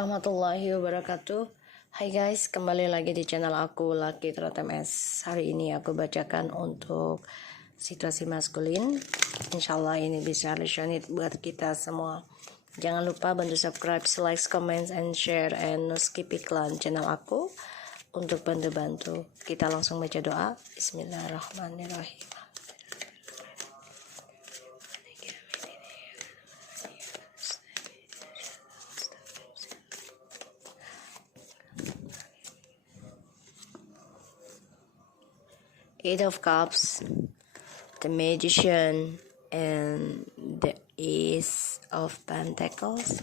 warahmatullahi wabarakatuh. Hai guys, kembali lagi di channel aku Lucky Tarot MS. Hari ini aku bacakan untuk situasi maskulin. Insyaallah ini bisa resonate buat kita semua. Jangan lupa bantu subscribe, like, comment, and share, and no skip iklan channel aku untuk bantu-bantu. Kita langsung baca doa. Bismillahirrahmanirrahim. Eight of Cups, the Magician, and the Ace of Pentacles.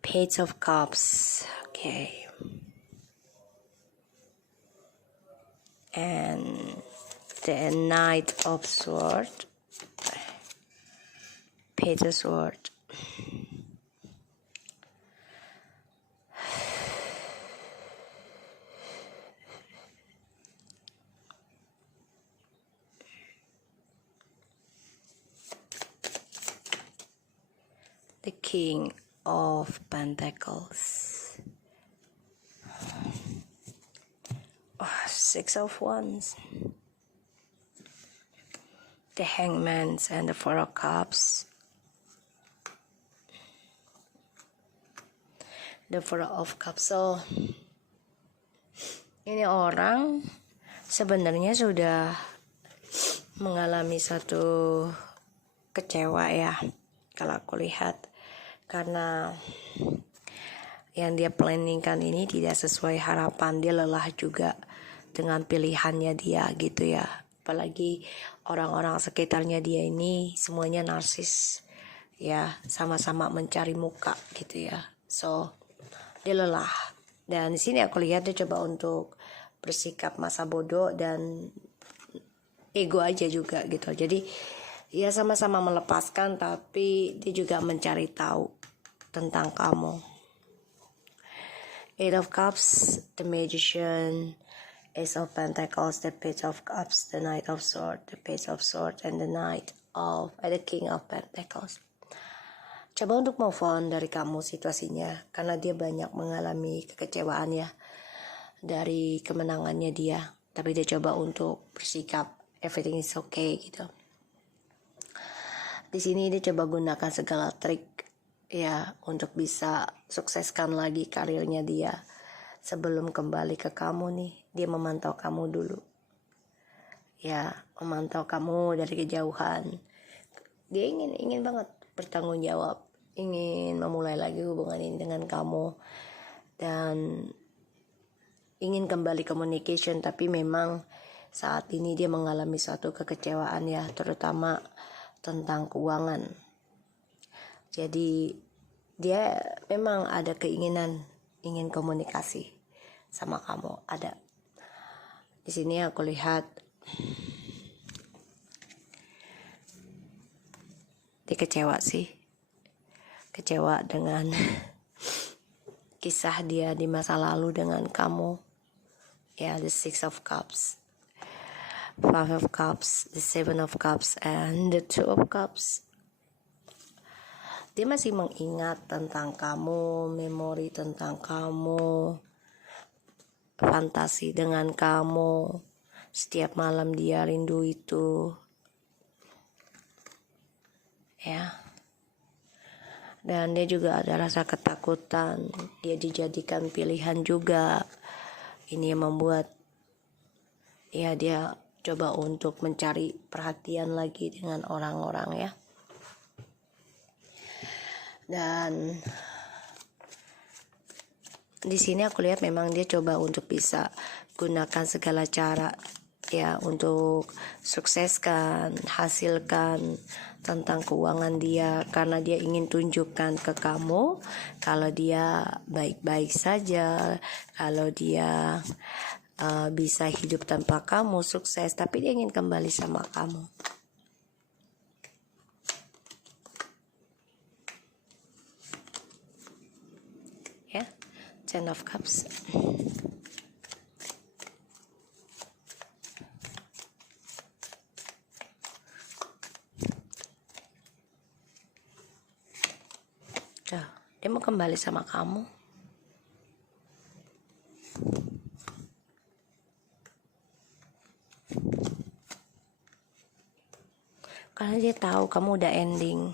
Page of Cups, okay. And the Knight of Swords, Page of Swords. The King of Pentacles. Six of Wands. The Hangman and the Four of Cups. The Four of Cups. So, ini orang sebenarnya sudah mengalami satu kecewa ya, kalau aku lihat. Karena yang dia planningkan ini tidak sesuai harapan. Dia lelah juga dengan pilihannya dia gitu ya. Apalagi orang-orang sekitarnya dia ini semuanya narsis ya, sama-sama mencari muka gitu ya. So dia lelah. Dan di sini aku lihat dia coba untuk bersikap masa bodoh dan ego aja juga gitu. Jadi ya sama-sama melepaskan, tapi dia juga mencari tahu tentang kamu. Eight of Cups, the Magician, Ace of Pentacles, the Page of Cups, the Knight of Swords, the Page of Swords, and the the King of Pentacles. Coba untuk move on dari kamu situasinya, karena dia banyak mengalami kekecewaan ya dari kemenangannya dia. Tapi dia coba untuk bersikap everything is okay gitu. Di sini dia coba gunakan segala trik ya untuk bisa sukseskan lagi karirnya dia. Sebelum kembali ke kamu nih, dia memantau kamu dulu. Ya, memantau kamu dari kejauhan. Dia ingin banget bertanggung jawab, ingin memulai lagi hubungan ini dengan kamu dan ingin kembali communication, tapi memang saat ini dia mengalami suatu kekecewaan ya, terutama tentang keuangan. Jadi dia memang ada keinginan ingin komunikasi sama kamu, ada. Di sini aku lihat dia kecewa sih. Kecewa dengan kisah dia di masa lalu dengan kamu. Ya, the Six of Cups, Five of Cups, the Seven of Cups, and the Two of Cups. Dia masih mengingat tentang kamu, memori tentang kamu, fantasi dengan kamu. Setiap malam dia rindu itu. Ya. Dan dia juga ada rasa ketakutan. Dia dijadikan pilihan juga. Ini yang membuat ya dia coba untuk mencari perhatian lagi dengan orang-orang ya. Dan di sini aku lihat memang dia coba untuk bisa gunakan segala cara ya untuk sukseskan, hasilkan tentang keuangan dia, karena dia ingin tunjukkan ke kamu kalau dia baik-baik saja, kalau dia bisa hidup tanpa kamu, sukses, tapi dia ingin kembali sama kamu. Ya, Ten of Cups. kembali sama kamu. Karena dia tahu kamu udah ending,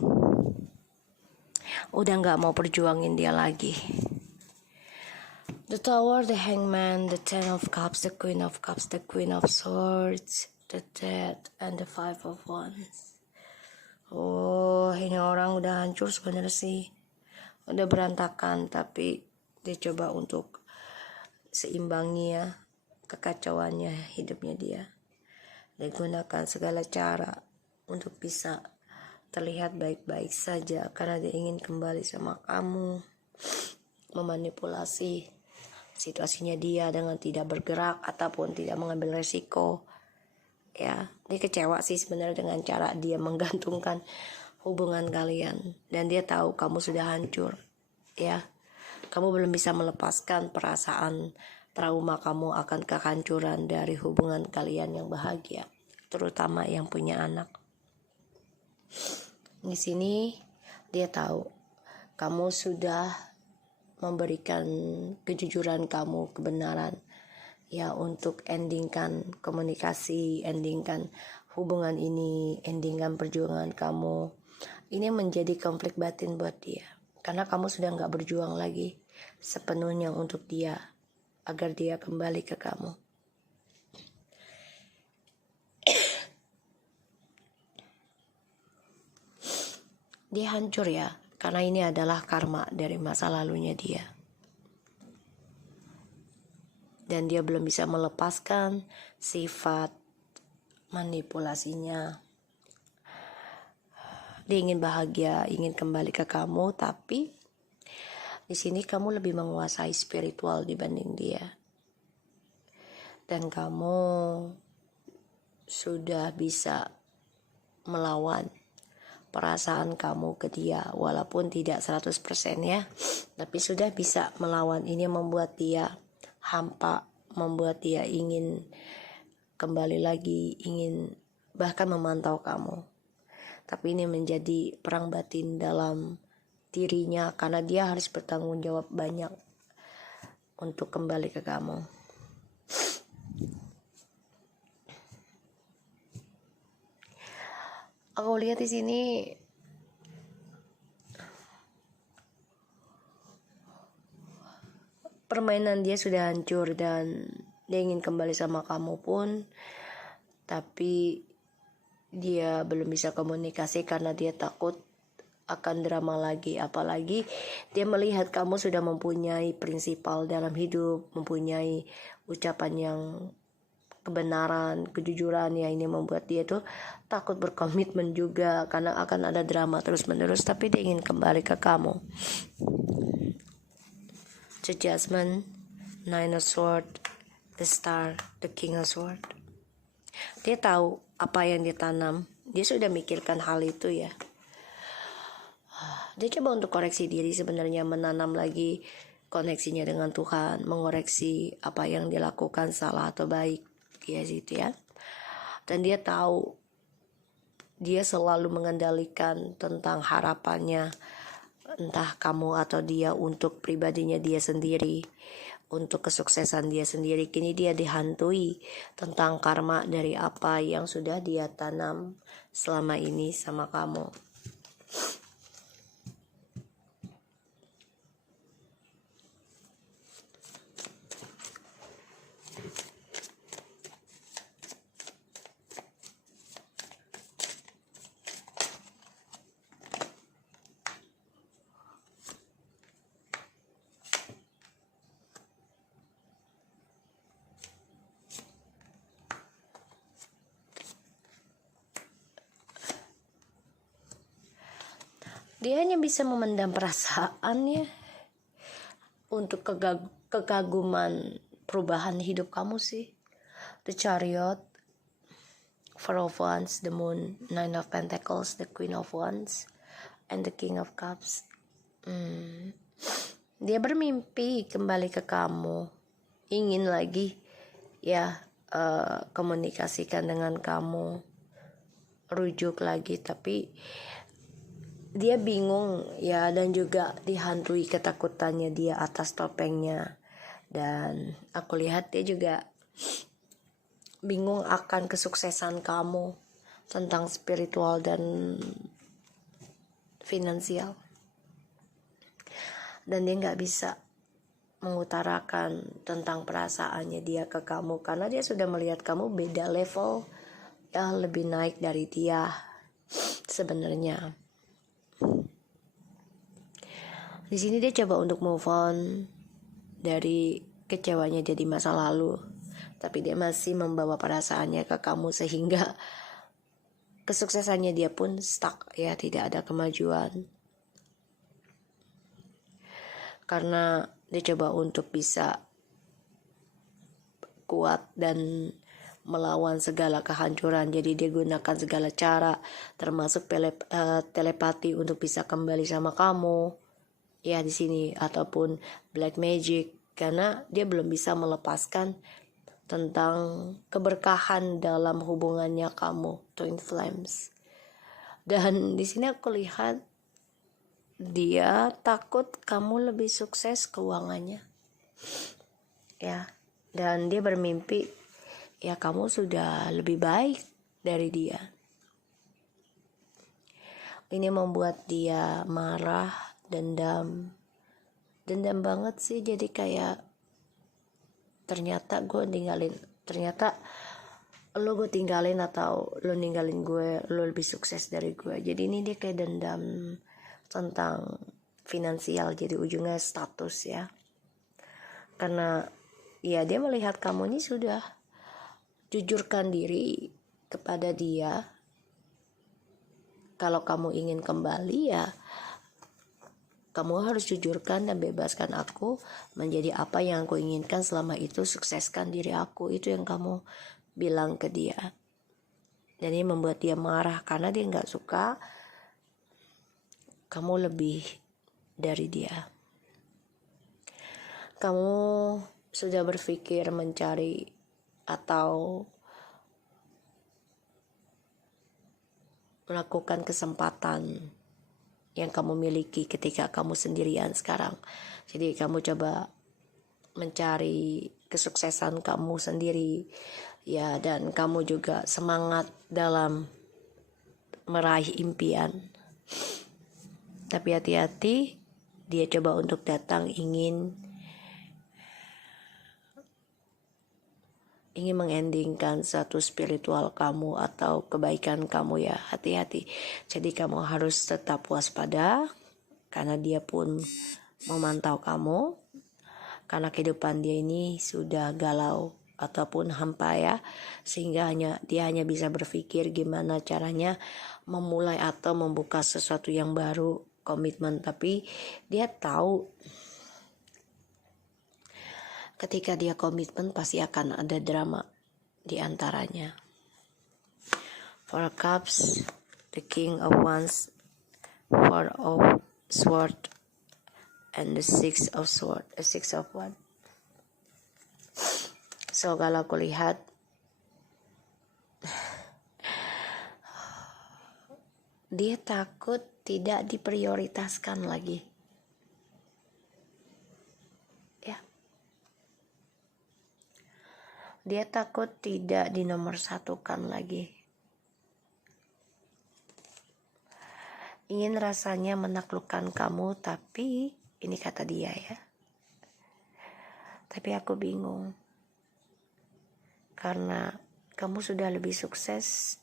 udah gak mau perjuangin dia lagi. The Tower, the Hangman, the Ten of Cups, the Queen of Cups, the Queen of Swords, the Death, and the Five of Wands. Oh, ini orang udah hancur sebenarnya sih, udah berantakan, tapi dia coba untuk seimbangi ya kekacauannya hidupnya dia. Dia gunakan segala cara untuk bisa terlihat baik-baik saja karena dia ingin kembali sama kamu, memanipulasi situasinya dia dengan tidak bergerak ataupun tidak mengambil resiko. Ya, dia kecewa sih sebenarnya dengan cara dia menggantungkan hubungan kalian, dan dia tahu kamu sudah hancur. Ya, kamu belum bisa melepaskan perasaan trauma kamu akan kehancuran dari hubungan kalian yang bahagia, terutama yang punya anak. Di sini dia tahu kamu sudah memberikan kejujuran kamu, kebenaran ya, untuk endingkan komunikasi, endingkan hubungan ini, endingkan perjuangan kamu. Ini menjadi konflik batin buat dia, karena kamu sudah gak berjuang lagi sepenuhnya untuk dia, agar dia kembali ke kamu. Dia hancur ya, karena ini adalah karma dari masa lalunya dia. Dan dia belum bisa melepaskan sifat manipulasinya. Dia ingin bahagia, ingin kembali ke kamu, tapi di sini kamu lebih menguasai spiritual dibanding dia. Dan kamu sudah bisa melawan perasaan kamu ke dia, walaupun tidak 100% ya, tapi sudah bisa melawan. Ini membuat dia hampa, membuat dia ingin kembali lagi, ingin bahkan memantau kamu. Tapi ini menjadi perang batin dalam dirinya, karena dia harus bertanggung jawab banyak untuk kembali ke kamu. Aku lihat di sini permainan dia sudah hancur dan dia ingin kembali sama kamu pun, tapi dia belum bisa komunikasi karena dia takut akan drama lagi. Apalagi dia melihat kamu sudah mempunyai prinsipal dalam hidup, mempunyai ucapan yang kebenaran, kejujuran, ya ini membuat dia tuh takut berkomitmen juga karena akan ada drama terus menerus, tapi dia ingin kembali ke kamu. The Judgment, Nine of Swords, the Star, the King of Swords. Dia tahu apa yang dia tanam, dia sudah mikirkan hal itu ya. Dia coba untuk koreksi diri sebenarnya, menanam lagi koneksinya dengan Tuhan, mengoreksi apa yang dilakukan salah atau baik, ya gitu ya. Dan dia tahu dia selalu mengendalikan tentang harapannya, entah kamu atau dia, untuk pribadinya dia sendiri, untuk kesuksesan dia sendiri. Kini dia dihantui tentang karma dari apa yang sudah dia tanam selama ini sama kamu. Dia hanya bisa memendam perasaannya untuk kekaguman perubahan hidup kamu sih. The Chariot, Four of Wands, the Moon, Nine of Pentacles, the Queen of Wands, and the King of Cups. Dia bermimpi kembali ke kamu, ingin lagi ya komunikasikan dengan kamu, rujuk lagi, tapi dia bingung ya, dan juga dihantui ketakutannya dia atas topengnya. Dan aku lihat dia juga bingung akan kesuksesan kamu tentang spiritual dan finansial. Dan dia gak bisa mengutarakan tentang perasaannya dia ke kamu, karena dia sudah melihat kamu beda level, ya lebih naik dari dia sebenarnya. Di sini dia coba untuk move on dari kecewanya dia di masa lalu, tapi dia masih membawa perasaannya ke kamu, sehingga kesuksesannya dia pun stuck ya, tidak ada kemajuan. Karena dia coba untuk bisa kuat dan melawan segala kehancuran, jadi dia gunakan segala cara termasuk telepati untuk bisa kembali sama kamu ya di sini, ataupun black magic, karena dia belum bisa melepaskan tentang keberkahan dalam hubungannya kamu twin flames. Dan di sini aku lihat dia takut kamu lebih sukses keuangannya ya, dan dia bermimpi ya kamu sudah lebih baik dari dia. Ini membuat dia marah, dendam banget sih. Jadi kayak ternyata gue tinggalin atau lo ninggalin gue, lo lebih sukses dari gue. Jadi ini dia kayak dendam tentang finansial, jadi ujungnya status ya. Karena ya dia melihat kamu ini sudah jujurkan diri kepada dia, kalau kamu ingin kembali ya kamu harus jujurkan dan bebaskan aku menjadi apa yang aku inginkan, selama itu sukseskan diri aku, itu yang kamu bilang ke dia. Dan ini membuat dia marah karena dia gak suka kamu lebih dari dia. Kamu sudah berpikir mencari atau melakukan kesempatan yang kamu miliki ketika kamu sendirian sekarang. Jadi kamu coba mencari kesuksesan kamu sendiri ya, dan kamu juga semangat dalam meraih impian. Tapi hati-hati, dia coba untuk datang ingin mengendingkan satu spiritual kamu atau kebaikan kamu ya, hati-hati. Jadi kamu harus tetap waspada, karena dia pun memantau kamu, karena kehidupan dia ini sudah galau ataupun hampa ya, sehingga dia hanya bisa berpikir gimana caranya memulai atau membuka sesuatu yang baru, komitmen. Tapi dia tahu ketika dia komitmen pasti akan ada drama di antaranya. Four of Cups, the King of Wands, Four of Swords, and the Six of Wands. So kalau aku lihat dia takut tidak diprioritaskan lagi. Dia takut tidak dinomorsatukan lagi. Ingin rasanya menaklukkan kamu, tapi ini kata dia ya. Tapi aku bingung. Karena kamu sudah lebih sukses,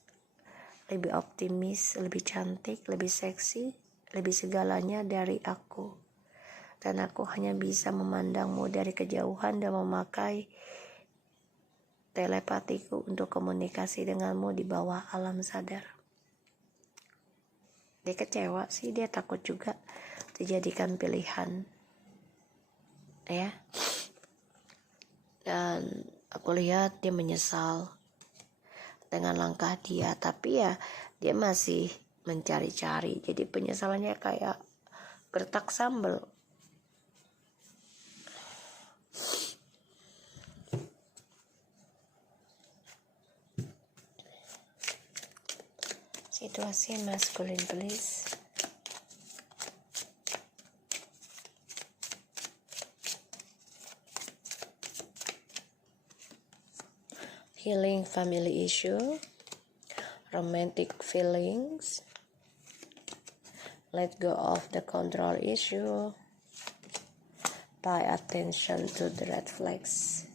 lebih optimis, lebih cantik, lebih seksi, lebih segalanya dari aku. Dan aku hanya bisa memandangmu dari kejauhan dan memakai telepatiku untuk komunikasi denganmu di bawah alam sadar. Dia kecewa sih, dia takut juga dijadikan pilihan ya. Dan aku lihat dia menyesal dengan langkah dia, tapi ya dia masih mencari-cari. Jadi penyesalannya kayak gertak sambal. Situasi maskulin please. healing family issue, romantic feelings, let go of the control issue, pay attention to the red flags.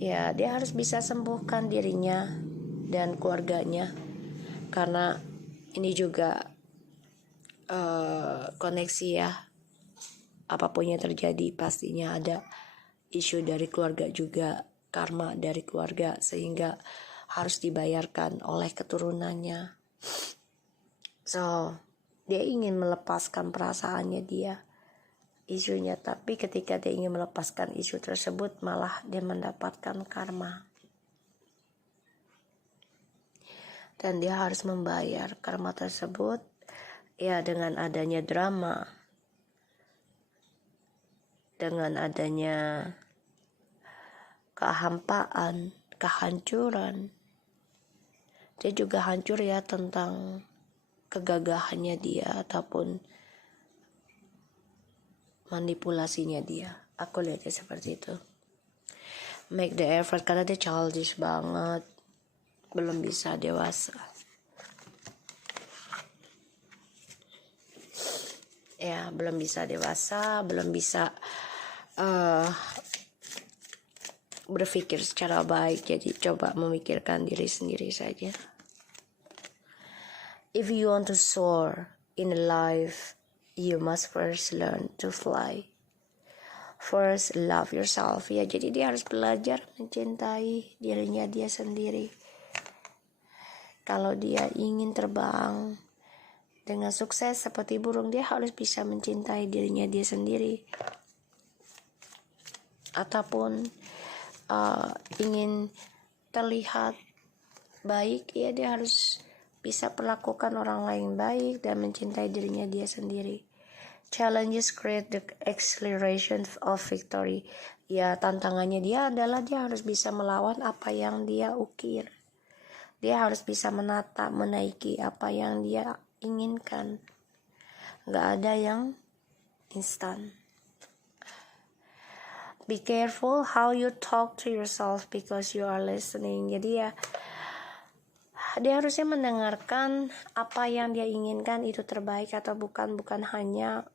Ya, dia harus bisa sembuhkan dirinya dan keluarganya, karena ini juga koneksi ya. Apapun yang terjadi pastinya ada isu dari keluarga juga, karma dari keluarga, sehingga harus dibayarkan oleh keturunannya. So, dia ingin melepaskan perasaannya dia, isunya, tapi ketika dia ingin melepaskan isu tersebut malah dia mendapatkan karma. Dan dia harus membayar karma tersebut ya dengan adanya drama, dengan adanya kehampaan, kehancuran. Dia juga hancur ya tentang kegagahannya dia ataupun manipulasinya dia. Aku lihatnya seperti itu. Make the effort, karena dia childish banget, belum bisa dewasa. Ya, belum bisa dewasa, belum bisa berpikir secara baik. Jadi coba memikirkan diri sendiri saja. If you want to soar in life, you must first learn to fly. First love yourself. Ya, jadi dia harus belajar mencintai dirinya dia sendiri. Kalau dia ingin terbang dengan sukses seperti burung, dia harus bisa mencintai dirinya dia sendiri. Ataupun ingin terlihat baik, ya dia harus bisa perlakukan orang lain baik dan mencintai dirinya dia sendiri. Challenges create the acceleration of victory. Ya, tantangannya dia adalah dia harus bisa melawan apa yang dia ukir. Dia harus bisa menata, menaiki apa yang dia inginkan. Gak ada yang instan. Be careful how you talk to yourself because you are listening. Jadi ya, dia harusnya mendengarkan apa yang dia inginkan itu terbaik atau bukan hanya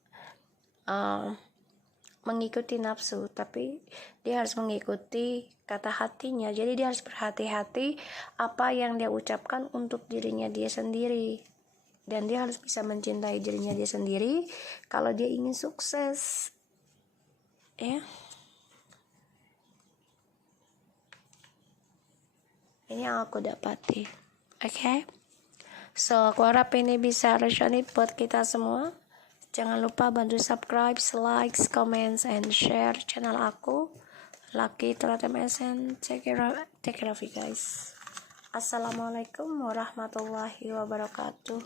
mengikuti nafsu, tapi dia harus mengikuti kata hatinya. Jadi dia harus berhati-hati apa yang dia ucapkan untuk dirinya dia sendiri, dan dia harus bisa mencintai dirinya dia sendiri kalau dia ingin sukses, ya. Ini yang aku dapati. Okay? So, aku harap ini bisa resonate buat kita semua. Jangan lupa bantu subscribe, likes, comments, and share channel aku, Lucky Turat MSN. Take care of you guys. Assalamualaikum warahmatullahi wabarakatuh.